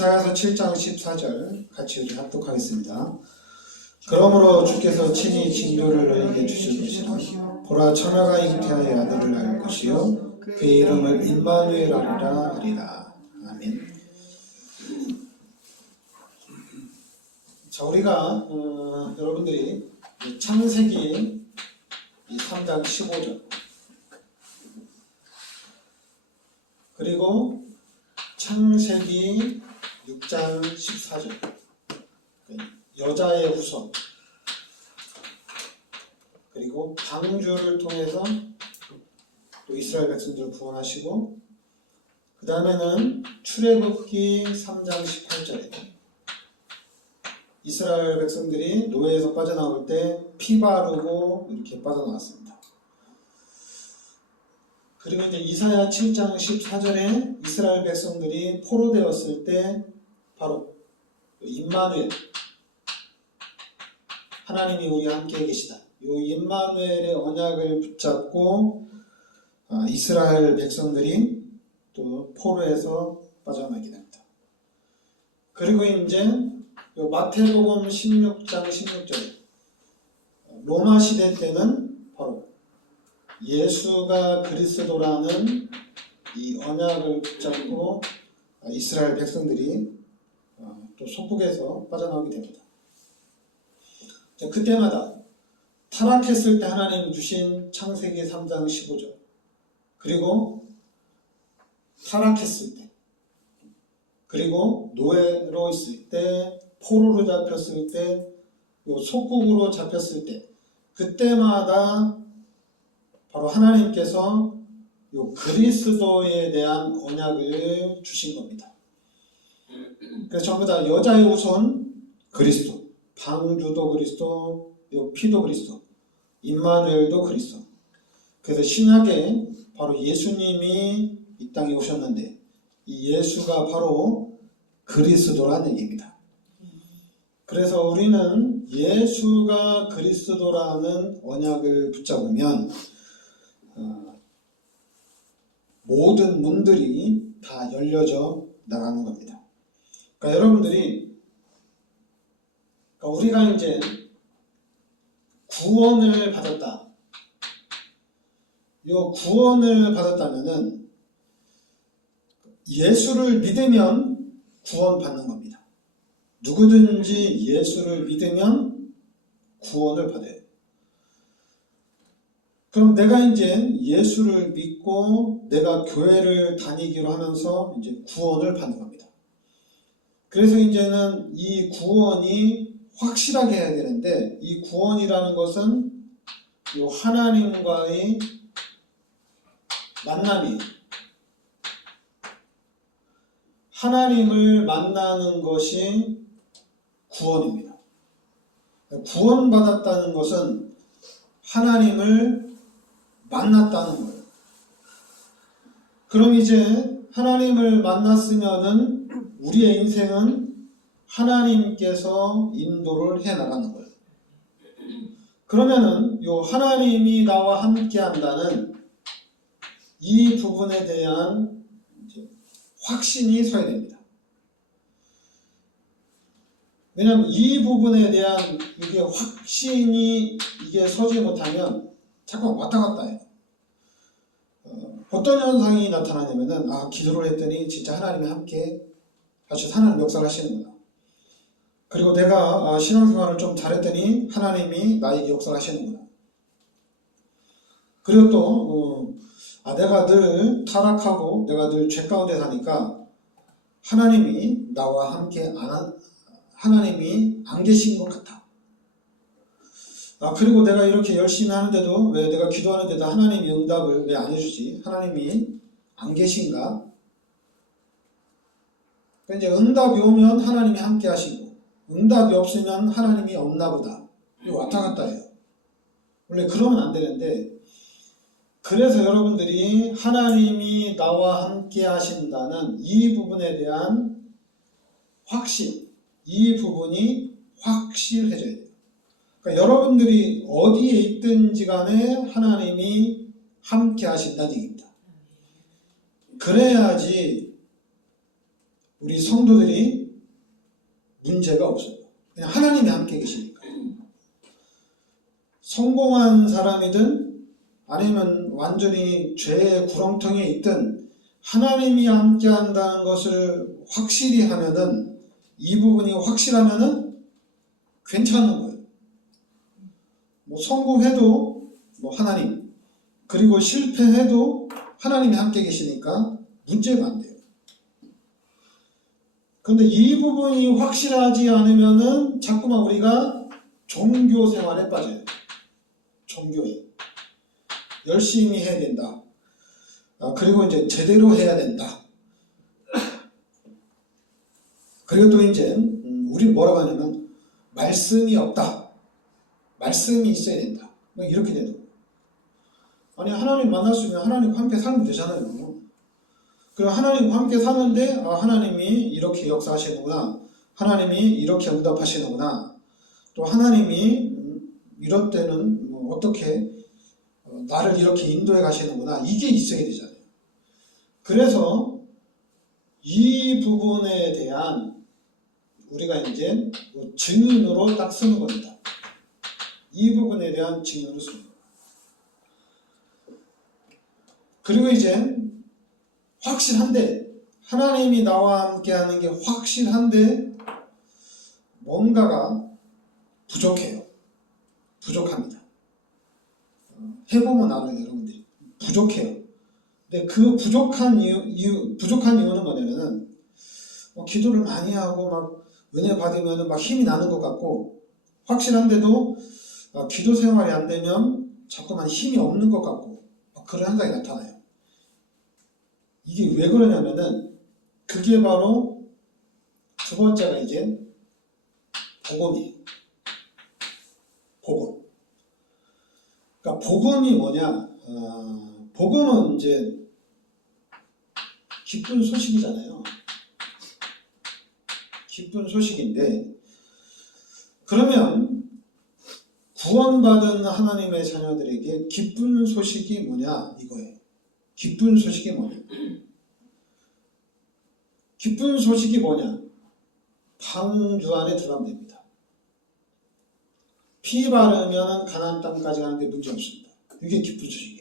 이사야서 7장 14절 같이 우리 합독하겠습니다. 그러므로 주께서 친히 징조를 너에게 주실 것이라. 보라, 처녀가 잉태하여 아들을 낳을 것이요 그의 이름을 임마누엘 하리라. 아멘. 자, 우리가 여러분들이 창세기 3장 15절 그리고 창세기 6장 14절 여자의 후손 그리고 방주를 통해서 또 이스라엘 백성들을 구원하시고 그 다음에는 출애굽기 3장 18절에 이스라엘 백성들이 노예에서 빠져나올 때 피 바르고 이렇게 빠져나왔습니다. 그리고 이제 이사야 7장 14절에 이스라엘 백성들이 포로되었을 때 바로 임마누엘 하나님이 우리와 함께 계시다. 이 임마누엘의 언약을 붙잡고 이스라엘 백성들이 또 포로에서 빠져나게 됩니다. 그리고 이제 마태복음 16장 16절에 로마 시대 때는 바로 예수가 그리스도라는 이 언약을 붙잡고 이스라엘 백성들이 또 속국에서 빠져나오게 됩니다. 자, 그때마다 타락했을 때 하나님 주신 창세기 3장 15절 그리고 타락했을 때 그리고 노예로 있을 때 포로로 잡혔을 때 속국으로 잡혔을 때 그때마다 바로 하나님께서 요 그리스도에 대한 언약을 주신 겁니다. 그래서 전부 다 여자의 후손 그리스도, 방주도 그리스도, 요 피도 그리스도, 임마누엘도 그리스도. 그래서 신약에 바로 예수님이 이 땅에 오셨는데 이 예수가 바로 그리스도라는 얘기입니다. 그래서 우리는 예수가 그리스도라는 언약을 붙잡으면 모든 문들이 다 열려져 나가는 겁니다. 그러니까 여러분들이 우리가 이제 구원을 받았다. 이 구원을 받았다면은 예수를 믿으면 구원받는 겁니다. 누구든지 예수를 믿으면 구원을 받아요. 그럼 내가 이제 예수를 믿고 내가 교회를 다니기로 하면서 이제 구원을 받는 겁니다. 그래서 이제는 이 구원이 확실하게 해야 되는데 이 구원이라는 것은 이 하나님과의 만남이에요. 하나님을 만나는 것이 구원입니다. 구원받았다는 것은 하나님을 만났다는 거예요. 그럼 이제 하나님을 만났으면은 우리의 인생은 하나님께서 인도를 해 나가는 거예요. 그러면은 요 하나님이 나와 함께 한다는 이 부분에 대한 확신이 서야 됩니다. 왜냐하면 이 부분에 대한 이게 확신이 이게 서지 못하면 자꾸 왔다 갔다 해요. 어떤 현상이 나타나냐면은 기도를 했더니 진짜 하나님이 함께 하셔서 하나님 역사를 하시는구나. 그리고 내가 신앙생활을 좀 잘했더니 하나님이 나에게 역사를 하시는구나. 그리고 또 내가 늘 타락하고 내가 늘 죄 가운데 사니까 하나님이 나와 함께 하나님이 안 계신 것 같아. 그리고 내가 이렇게 열심히 하는데도 왜 내가 기도하는데도 하나님이 응답을 왜 안 해주지? 하나님이 안 계신가? 그러니까 이제 응답이 오면 하나님이 함께 하시고 응답이 없으면 하나님이 없나 보다. 이거 왔다 갔다 해요. 원래 그러면 안 되는데 그래서 여러분들이 하나님이 나와 함께 하신다는 이 부분에 대한 확신, 이 부분이 확실해져야 돼요. 그러니까 여러분들이 어디에 있든지 간에 하나님이 함께 하신다는 얘기입니다. 그래야지 우리 성도들이 문제가 없어요. 그냥 하나님이 함께 계시니까. 성공한 사람이든 아니면 완전히 죄의 구렁텅이에 있든 하나님이 함께 한다는 것을 확실히 하면은, 이 부분이 확실하면은 괜찮은 거예요. 뭐 성공해도 뭐 하나님, 그리고 실패해도 하나님이 함께 계시니까 문제가 안 돼요. 근데 이 부분이 확실하지 않으면은 자꾸만 우리가 종교 생활에 빠져요. 종교에. 열심히 해야 된다. 그리고 이제 제대로 해야 된다. 그리고 또 이제 우리 뭐라고 하냐면 말씀이 없다. 말씀이 있어야 된다. 뭐 이렇게 되는 거예요. 아니, 하나님 만났으면 하나님과 함께 살면 되잖아요. 그리고 하나님과 함께 사는데 하나님이 이렇게 역사하시는구나. 하나님이 이렇게 응답하시는구나. 또 하나님이 이럴 때는 뭐 어떻게 나를 이렇게 인도해 가시는구나. 이게 있어야 되잖아요. 그래서 이 부분에 대한 우리가 이제 증인으로 딱 쓰는 겁니다. 이 부분에 대한 증인으로 쓰는 겁니다. 그리고 이제 확실한데, 하나님이 나와 함께 하는 게 확실한데 뭔가가 부족해요. 부족합니다. 해보면 알아요, 여러분들이. 부족해요. 근데 그 부족한 이유는 뭐냐면은 기도를 많이 하고 막 은혜 받으면 막 힘이 나는 것 같고, 확실한데도 기도 생활이 안 되면 자꾸만 힘이 없는 것 같고 그런 현상이 나타나요. 이게 왜 그러냐면은 그게 바로 두 번째가 이제 복음이에요. 복음. 그러니까 복음이 뭐냐? 복음은 이제 기쁜 소식이잖아요. 기쁜 소식인데, 그러면 구원받은 하나님의 자녀들에게 기쁜 소식이 뭐냐? 이거예요. 기쁜 소식이 뭐냐? 기쁜 소식이 뭐냐? 방주 안에 들어가면 됩니다. 피 바르면 가나안 땅까지 가는데 문제 없습니다. 이게 기쁜 소식이에요.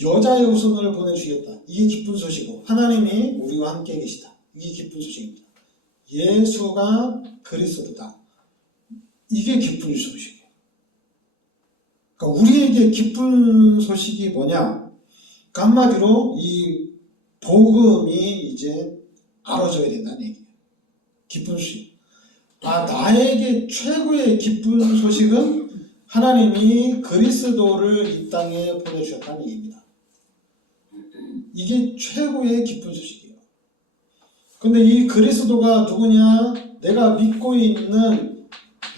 여자의 후손을 보내주겠다. 이게 기쁜 소식이고, 하나님이 우리와 함께 계시다. 이게 기쁜 소식입니다. 예수가 그리스도다. 이게 기쁜 소식이에요. 그러니까 우리에게 기쁜 소식이 뭐냐? 그러니까 한마디로 이 복음이 이제 알아져야 된다는 얘기예요. 기쁜 소식. 나에게 최고의 기쁜 소식은 하나님이 그리스도를 이 땅에 보내주셨다는 얘기입니다. 이게 최고의 기쁜 소식이에요. 근데 이 그리스도가 누구냐? 내가 믿고 있는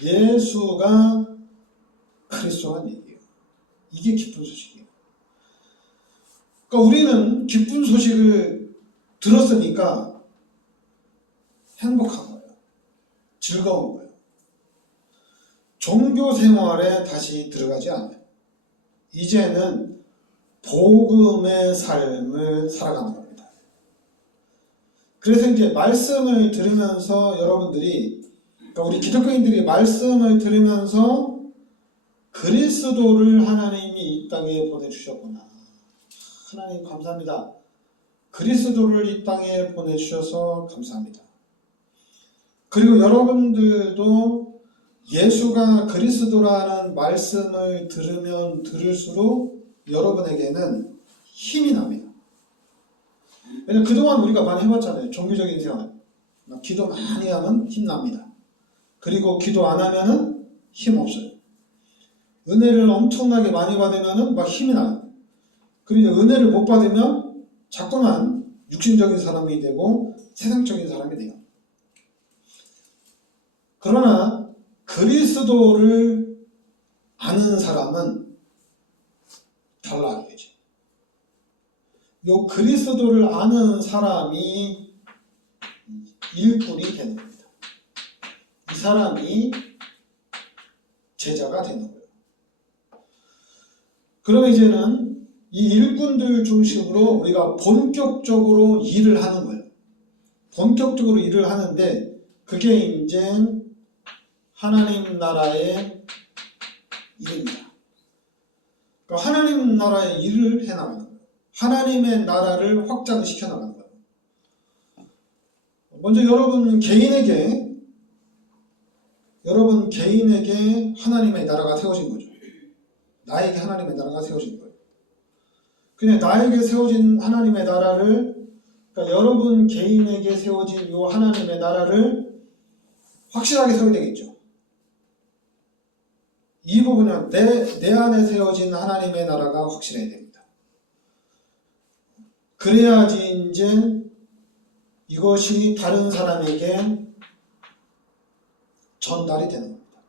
예수가 그리스도라는 얘기예요. 이게 기쁜 소식이에요. 그러니까 우리는 기쁜 소식을 들었으니까 행복한 거예요. 즐거운 거예요. 종교 생활에 다시 들어가지 않아요. 이제는 복음의 삶을 살아가는 겁니다. 그래서 이제 말씀을 들으면서 여러분들이, 그러니까 우리 기독교인들이 말씀을 들으면서 그리스도를 하나님이 이 땅에 보내주셨구나. 하나님 감사합니다. 그리스도를 이 땅에 보내주셔서 감사합니다. 그리고 여러분들도 예수가 그리스도라는 말씀을 들으면 들을수록 여러분에게는 힘이 납니다. 왜냐면 그동안 우리가 많이 해봤잖아요. 종교적인 생활. 기도 많이 하면 힘납니다. 그리고 기도 안 하면은 힘 없어요. 은혜를 엄청나게 많이 받으면은 막 힘이 나요. 그리고 은혜를 못 받으면 자꾸만 육신적인 사람이 되고 세상적인 사람이 돼요. 그러나 그리스도를 아는 사람은 달라요. 요 그리스도를 아는 사람이 일꾼이 되는 겁니다. 이 사람이 제자가 되는 거예요. 그러면 이제는 이 일꾼들 중심으로 우리가 본격적으로 일을 하는 거예요. 본격적으로 일을 하는데 그게 이제 하나님 나라의 일입니다. 그러니까 하나님 나라의 일을 해나가는 거예요. 하나님의 나라를 확장시켜 나가는 거예요. 먼저 여러분 개인에게 하나님의 나라가 세워진 거죠. 나에게 하나님의 나라가 세워진 거예요. 그냥 나에게 세워진 하나님의 나라를, 그러니까 여러분 개인에게 세워진 이 하나님의 나라를 확실하게 세워야 되겠죠. 이 부분은 내 안에 세워진 하나님의 나라가 확실해야 됩니다. 그래야지 이제 이것이 다른 사람에게 전달이 되는 겁니다.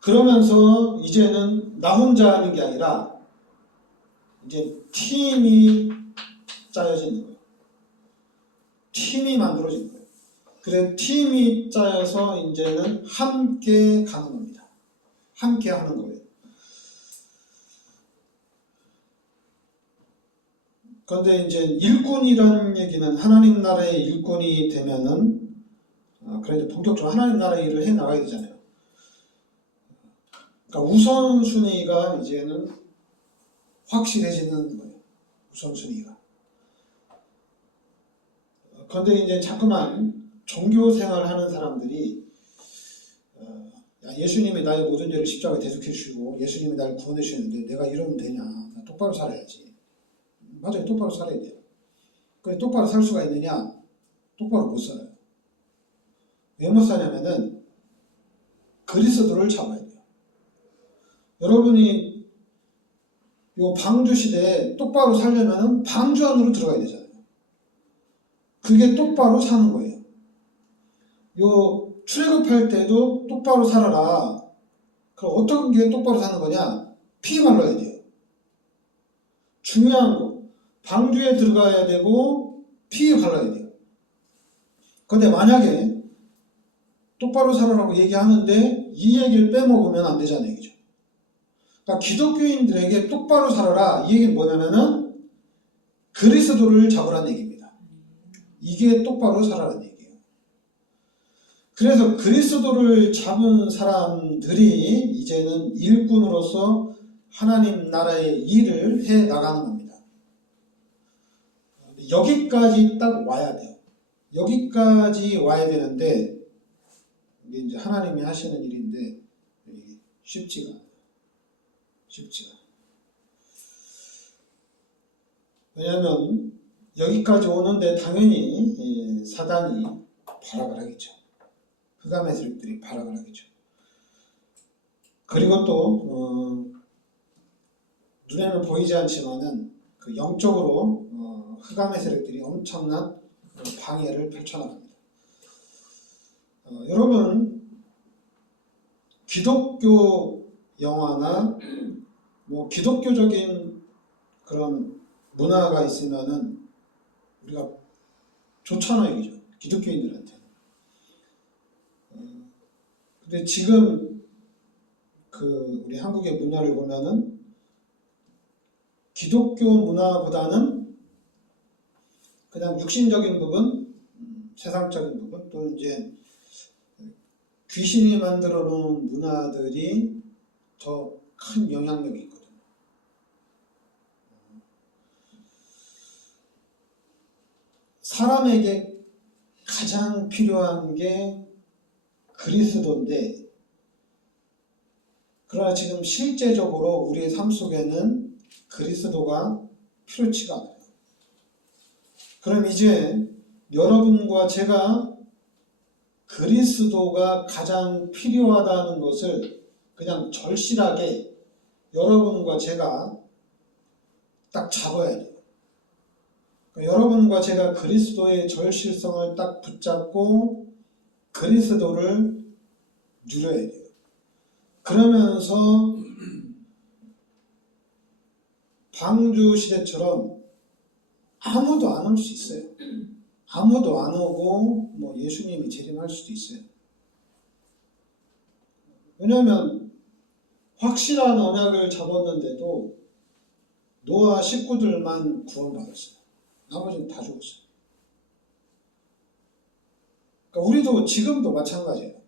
그러면서 이제는 나 혼자 하는 게 아니라 이제 팀이 짜여지는 거예요. 팀이 만들어지는 거예요. 그래 팀이 짜여서 이제는 함께 가는 겁니다. 함께 하는 거예요. 그런데 이제 일꾼이라는 얘기는 하나님 나라의 일꾼이 되면은 그래도 본격적으로 하나님 나라의 일을 해 나가야 되잖아요. 그러니까 우선순위가 이제는 확실해지는 거예요. 우선순위가. 그런데 이제 자꾸만 종교 생활하는 사람들이 예수님이 나의 모든 죄를 십자가에 대속해 주시고 예수님이 나를 구원해 주셨는데 내가 이러면 되냐? 나 똑바로 살아야지. 맞아요. 똑바로 살아야 돼요. 근데 똑바로 살 수가 있느냐? 똑바로 못 살아요. 왜 못 사냐면은 그리스도를 잡아야 돼요. 여러분이 요 방주 시대에 똑바로 살려면은 방주 안으로 들어가야 되잖아요. 그게 똑바로 사는 거예요. 요 출애굽할 때도 똑바로 살아라. 그럼 어떤 게 똑바로 사는 거냐? 피 발라야 돼요. 중요한 거. 방주에 들어가야 되고 피 발라야 돼요. 그런데 만약에 똑바로 살아라고 얘기하는데 이 얘기를 빼먹으면 안 되잖아요. 그죠? 그러니까 기독교인들에게 똑바로 살아라. 이 얘기는 뭐냐면은 그리스도를 잡으라는 얘기입니다. 이게 똑바로 살아라는 얘기예요. 그래서 그리스도를 잡은 사람들이 이제는 일꾼으로서 하나님 나라의 일을 해 나가는 겁니다. 여기까지 딱 와야 돼요. 여기까지 와야 되는데 이게 이제 하나님이 하시는 일인데 쉽지가 않아요. 왜냐하면 여기까지 오는데 당연히 사단이 발악을 하겠죠. 흑암의 세력들이 발악을 하겠죠. 그리고 또 눈에는 보이지 않지만은 그 영적으로 흑암의 세력들이 엄청난 방해를 펼쳐나갑니다. 여러분 기독교 영화나 뭐 기독교적인 그런 문화가 있으면은 우리가 좋잖아요, 그죠? 기독교인들한테. 근데 지금 그 우리 한국의 문화를 보면은 기독교 문화보다는 그냥 육신적인 부분, 세상적인 부분, 또 이제 귀신이 만들어 놓은 문화들이 더 큰 영향력이 있거든요. 사람에게 가장 필요한 게 그리스도인데, 그러나 지금 실제적으로 우리의 삶 속에는 그리스도가 필요치가 않아요. 그럼 이제 여러분과 제가 그리스도가 가장 필요하다는 것을 그냥 절실하게 여러분과 제가 딱 잡아야 돼요. 그러니까 여러분과 제가 그리스도의 절실성을 딱 붙잡고 그리스도를 누려야 돼요. 그러면서 방주 시대처럼 아무도 안 올 수 있어요. 아무도 안 오고 뭐 예수님이 재림할 수도 있어요. 왜냐하면 확실한 언약을 잡았는데도 노아 식구들만 구원받았어요. 나머지는 다 죽었어요. 그러니까 우리도 지금도 마찬가지예요.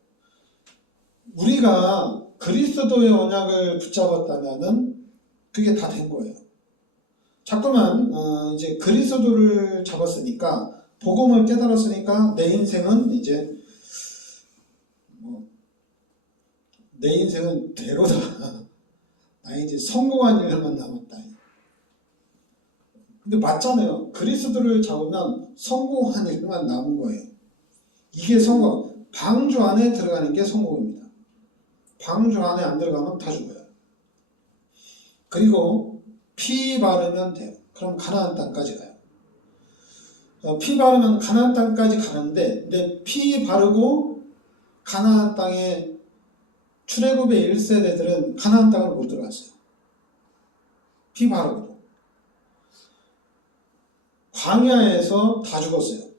우리가 그리스도의 언약을 붙잡았다면은 그게 다 된 거예요. 자꾸만 이제 그리스도를 잡았으니까, 복음을 깨달았으니까 내 인생은 이제 내 인생은 대로다. 나 이제 성공한 일만 남았다. 근데 맞잖아요. 그리스도를 잡으면 성공한 일만 남은 거예요. 이게 성공. 방주 안에 들어가는 게 성공입니다. 방주 안에 안 들어가면 다 죽어요. 그리고 피 바르면 돼요. 그럼 가나안 땅까지 가요. 피 바르면 가나안 땅까지 가는데, 근데 피 바르고 가나안 땅에 출애굽의 1세대들은 가나안 땅을 못 들어갔어요. 피 바르고. 광야에서 다 죽었어요.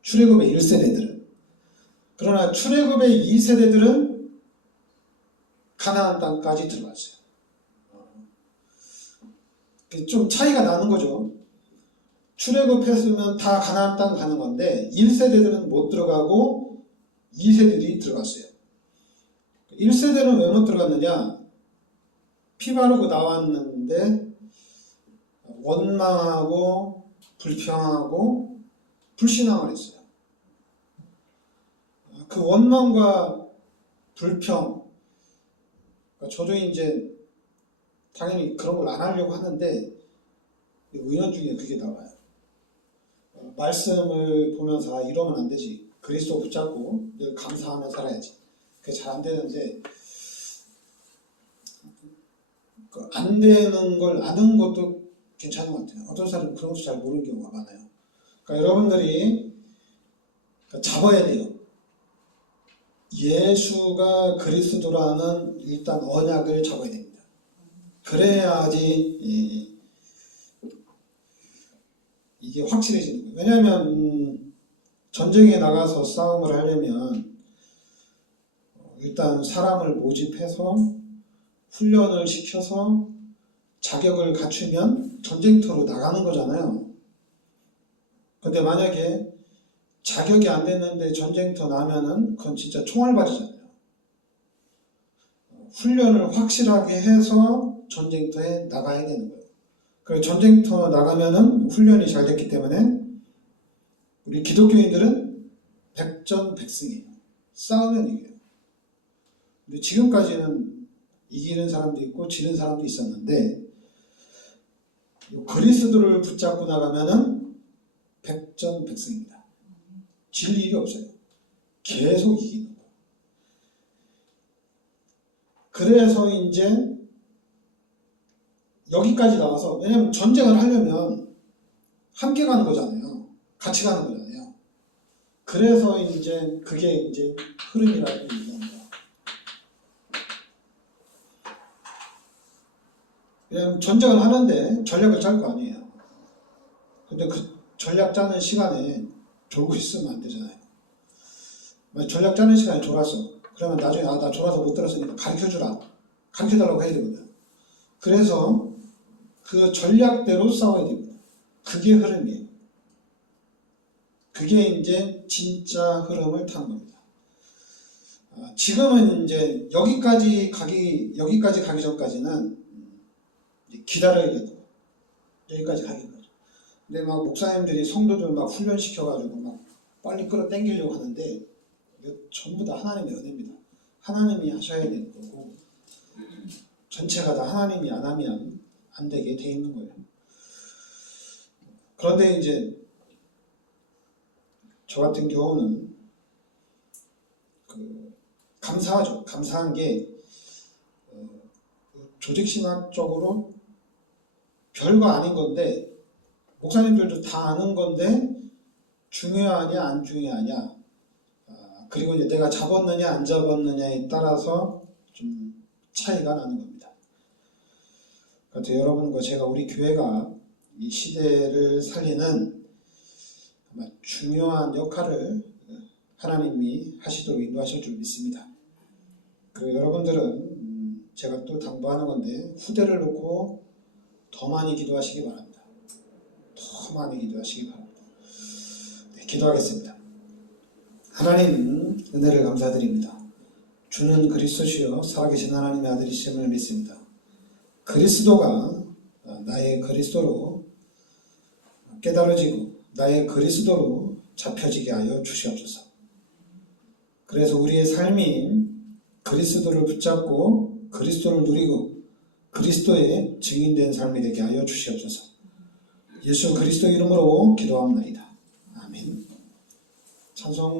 출애굽의 1세대들은. 그러나 출애굽의 2세대들은 가나안 땅까지 들어갔어요. 좀 차이가 나는 거죠. 출애굽했으면 다 가나안 땅 가는 건데 1세대들은 못 들어가고 2세대들이 들어갔어요. 1세대는 왜 못 들어갔느냐? 피 바르고 나왔는데 원망하고 불평하고 불신앙을 했어요. 그 원망과 불평, 저도 이제 당연히 그런 걸 안 하려고 하는데 의원 중에 그게 나와요. 말씀을 보면서 이러면 안 되지. 그리스도 붙잡고 늘 감사하며 살아야지. 그게 잘 안 되는데, 안 되는 걸 아는 것도 괜찮은 것 같아요. 어떤 사람은 그런 것도 잘 모르는 경우가 많아요. 그러니까 여러분들이 잡아야 돼요. 예수가 그리스도라는 일단 언약을 잡아야 됩니다. 그래야지 이게 확실해지는 거예요. 왜냐하면 전쟁에 나가서 싸움을 하려면 일단 사람을 모집해서 훈련을 시켜서 자격을 갖추면 전쟁터로 나가는 거잖아요. 근데 만약에 자격이 안 됐는데 전쟁터 나면은 그건 진짜 총알발이잖아요. 훈련을 확실하게 해서 전쟁터에 나가야 되는 거예요. 그리고 전쟁터 나가면은 훈련이 잘 됐기 때문에 우리 기독교인들은 백전백승이에요. 싸우면 이겨요. 근데 지금까지는 이기는 사람도 있고 지는 사람도 있었는데 그리스도를 붙잡고 나가면은 백전백승입니다. 질 일이 없어요. 계속 이기는 거예요. 그래서 이제 여기까지 나와서, 왜냐면 전쟁을 하려면 함께 가는 거잖아요. 같이 가는 거잖아요. 그래서 이제 그게 이제 흐름이라고 얘기합니다. 왜냐면 전쟁을 하는데 전략을 짤 거 아니에요. 근데 그 전략 짜는 시간에 졸고 있으면 안 되잖아요. 전략 짜는 시간에 졸았어. 그러면 나중에 나 졸아서 못 들었으니까 가르쳐주라. 가르쳐달라고 해야 되거든. 그래서 그 전략대로 싸워야 됩니다. 그게 흐름이에요. 그게 이제 진짜 흐름을 타는 겁니다. 지금은 이제 여기까지 가기 전까지는 기다려야 돼요. 여기까지 가기 전까지. 근데 막 목사님들이 성도들 막 훈련시켜가지고 막 빨리 끌어당기려고 하는데 이거 전부 다 하나님의 은혜입니다. 하나님이 하셔야 되는 거고 전체가 다 하나님이 안 하면 안 되게 돼 있는 거예요. 그런데 이제 저 같은 경우는 감사하죠. 감사한 게 조직신학적으로 별거 아닌 건데 목사님들도 다 아는 건데 중요하냐 안 중요하냐, 그리고 이제 내가 잡았느냐 안 잡았느냐에 따라서 좀 차이가 나는 겁니다. 그래서 여러분과 제가 우리 교회가 이 시대를 살리는 아마 중요한 역할을 하나님이 하시도록 인도하실 줄 믿습니다. 그리고 여러분들은 제가 또 당부하는 건데 후대를 놓고 더 더 많이 기도하시기 바랍니다. 더 많이 기도하시기 바랍니다. 네, 기도하겠습니다. 하나님 은혜를 감사드립니다. 주는 그리스도시요 살아계신 하나님의 아들이심을 믿습니다. 그리스도가 나의 그리스도로 깨달아지고 나의 그리스도로 잡혀지게 하여 주시옵소서. 그래서 우리의 삶이 그리스도를 붙잡고 그리스도를 누리고 그리스도의 증인된 삶이 되게 하여 주시옵소서. 예수 그리스도 이름으로 기도합니다. 아멘. 찬송